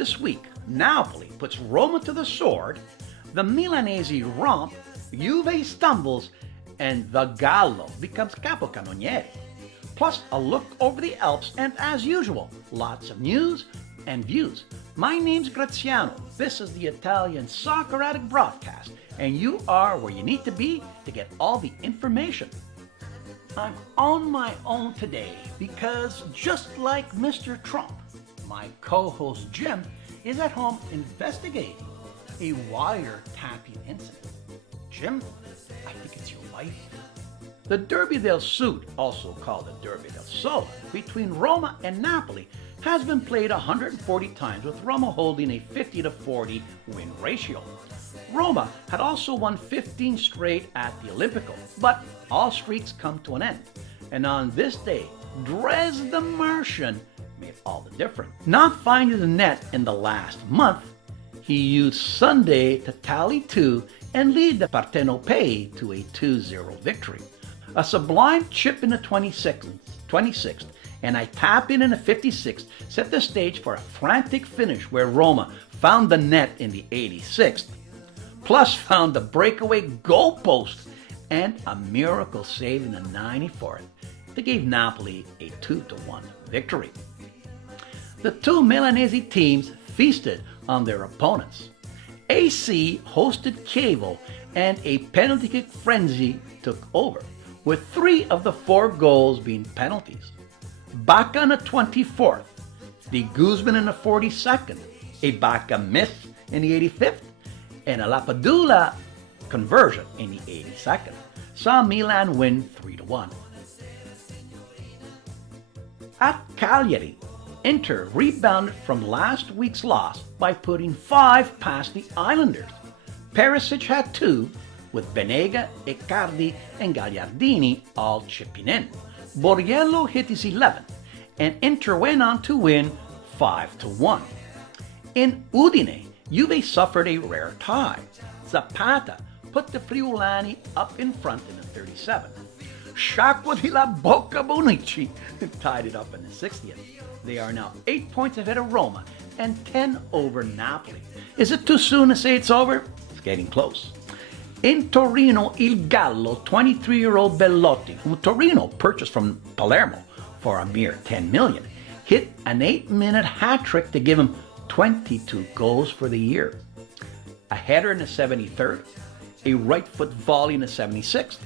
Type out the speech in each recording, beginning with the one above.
this week, Napoli puts Roma to the sword, the Milanese romp, Juve stumbles, and the Gallo becomes capocannoniere. Plus a look over the Alps, and as usual, lots of news and views. My name's Graziano. This is the Italian Soccer Addict broadcast, and you are where you need to be to get all the information. I'm on my own today because just like Mr. Trump, my co-host Jim is at home investigating a wiretapping incident. Jim, I think it's your wife. The Derby del Sud, also called the Derby del Sole, between Roma and Napoli has been played 140 times, with Roma holding a 50-40 win ratio. Roma had also won 15 straight at the Olimpico, but all streaks come to an end. And on this day, Dres the Martian made all the difference. Not finding the net in the last month, he used Sunday to tally 2 and lead the Partenopei to a 2-0 victory. A sublime chip in the 26th, and a tap in the 56th set the stage for a frantic finish where Roma found the net in the 86th, plus found the breakaway goalpost and a miracle save in the 94th that gave Napoli a 2-1 victory. The two Milanese teams feasted on their opponents. AC hosted Chievo, and a penalty kick frenzy took over, with 3 of the 4 goals being penalties. Bacca in the 24th, the Guzman in the 42nd, a Bacca miss in the 85th, and a Lapadula conversion in the 82nd saw Milan win 3-1. At Cagliari, Inter rebounded from last week's loss by putting 5 past the Islanders. Perisic had 2, with Benega, Icardi, and Gagliardini all chipping in. Borriello hit his 11th, and Inter went on to win 5-1. In Udine, Juve suffered a rare tie. Zapata put the Friulani up in front in the 37th. Sciacquo di la Bocca Bonici tied it up in the 60th. They are now 8 points ahead of Roma and 10 over Napoli. Is it too soon to say it's over? It's getting close. In Torino, Il Gallo, 23-year-old Bellotti, whom Torino purchased from Palermo for a mere $10 million, hit an 8-minute hat-trick to give him 22 goals for the year. A header in the 73rd, a right-foot volley in the 76th,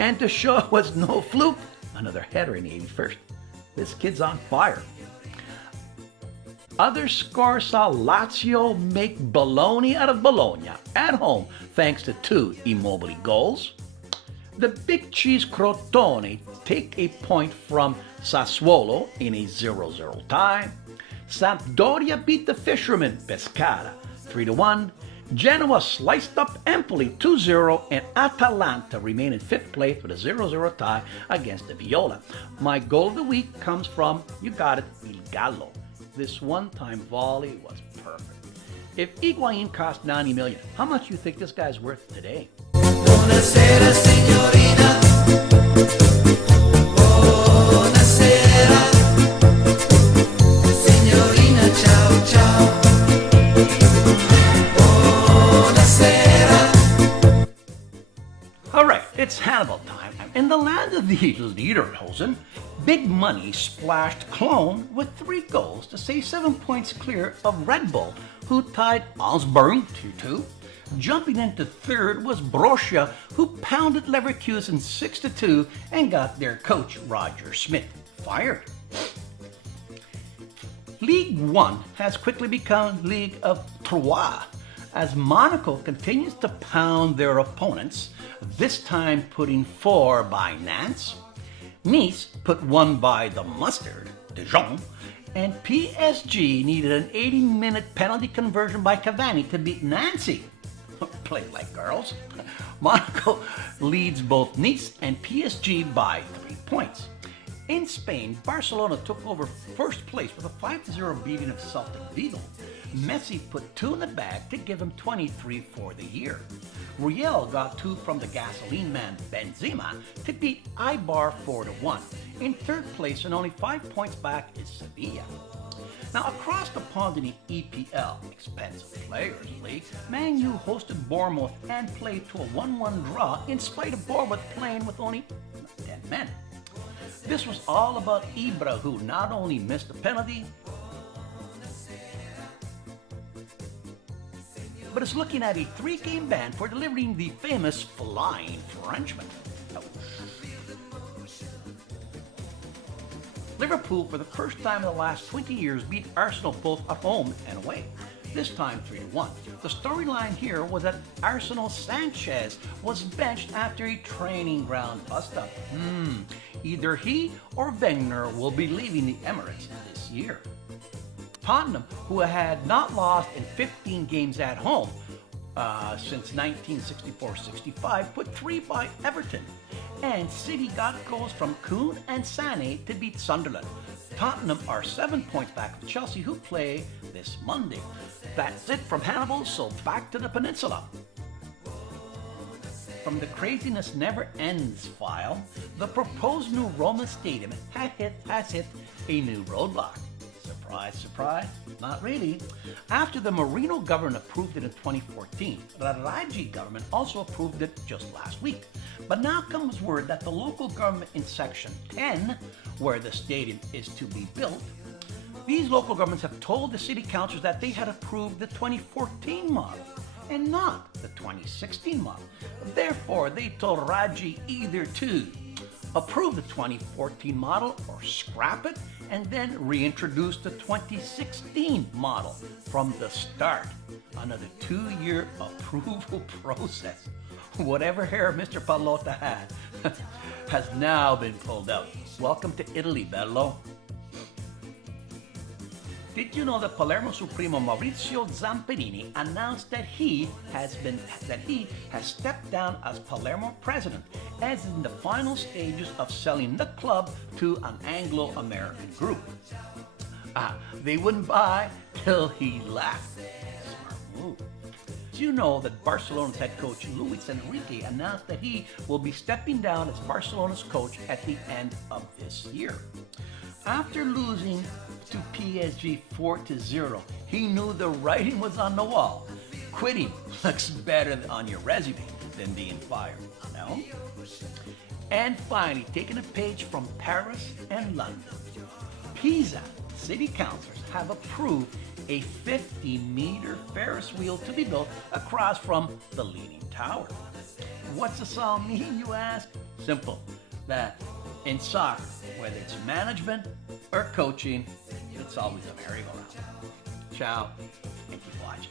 and to show it was no fluke, another header in the 81st. This kid's on fire. Other scores saw Lazio make Bologna out of Bologna at home thanks to 2 Immobile goals. The Big Cheese Crotone take a point from Sassuolo in a 0-0 tie. Sampdoria beat the Fishermen Pescara 3-1. Genoa sliced up Empoli 2-0, and Atalanta remained in 5th place with a 0-0 tie against the Viola. My goal of the week comes from, you got it, Il Gallo. This one-time volley was perfect. If Higuain cost $90 million, how much do you think this guy's worth today? Buonasera signorina. Buonasera. Signorina, ciao ciao. Buonasera. All right, it's Hannibal time. In the land of the Lederhosen, Big Money splashed Cologne with 3 goals to stay 7 points clear of Red Bull, who tied Augsburg 2-2. Jumping into 3rd was Borussia, who pounded Leverkusen 6-2 and got their coach Roger Schmidt fired. League One has quickly become League of Trois, as Monaco continues to pound their opponents, this time putting 4 by Nantes. Nice put 1 by the Mustard, Dijon, and PSG needed an 80-minute penalty conversion by Cavani to beat Nancy. Play like girls. Monaco leads both Nice and PSG by 3 points. In Spain, Barcelona took over first place with a 5-0 beating of Celta Vigo. Messi put 2 in the bag to give him 23 for the year. Real got 2 from the gasoline man Benzema to beat Eibar 4-1. In third place and only 5 points back is Sevilla. Now, across the pond in the EPL, Expensive Players League, Man U hosted Bournemouth and played to a 1-1 draw in spite of Bournemouth playing with only 10 men. This was all about Ibra, who not only missed a penalty, but is looking at a 3-game ban for delivering the famous Flying Frenchman. Liverpool, for the first time in the last 20 years, beat Arsenal both at home and away, this time 3-1. The storyline here was that Arsenal Sanchez was benched after a training ground bust-up. Either he or Wenger will be leaving the Emirates this year. Tottenham, who had not lost in 15 games at home since 1964-65, put 3 by Everton. And City got goals from Kuhn and Sané to beat Sunderland. Tottenham are 7 points back of Chelsea, who play this Monday. That's it from Hannibal, so back to the peninsula. From the Craziness Never Ends file, the proposed new Roman stadium has hit a new roadblock. Surprise, surprise? Not really. After the Marino government approved it in 2014, the Raggi government also approved it just last week. But now comes word that the local government in Section 10, where the stadium is to be built, these local governments have told the city councils that they had approved the 2014 model and not the 2016 model. Therefore, they told Raggi either to approve the 2014 model or scrap it and then reintroduce the 2016 model from the start. Another 2-year approval process. Whatever hair Mr. Pallotta had has now been pulled out. Welcome to Italy, bello. Did you know that Palermo Supremo Maurizio Zamperini announced that he has stepped down as Palermo president, as in the final stages of selling the club to an Anglo-American group. They wouldn't buy till he left. Smart move. Did you know that Barcelona's head coach Luis Enrique announced that he will be stepping down as Barcelona's coach at the end of this year? After losing to PSG 4-0, he knew the writing was on the wall. Quitting looks better on your resume than being fired, no? And finally, taking a page from Paris and London, Pisa city councilors have approved a 50-meter Ferris wheel to be built across from the Leaning Tower. What's this all mean, you ask? Simple, that in soccer, whether it's management or coaching, it's always a merry-go-round. Ciao, and keep watching.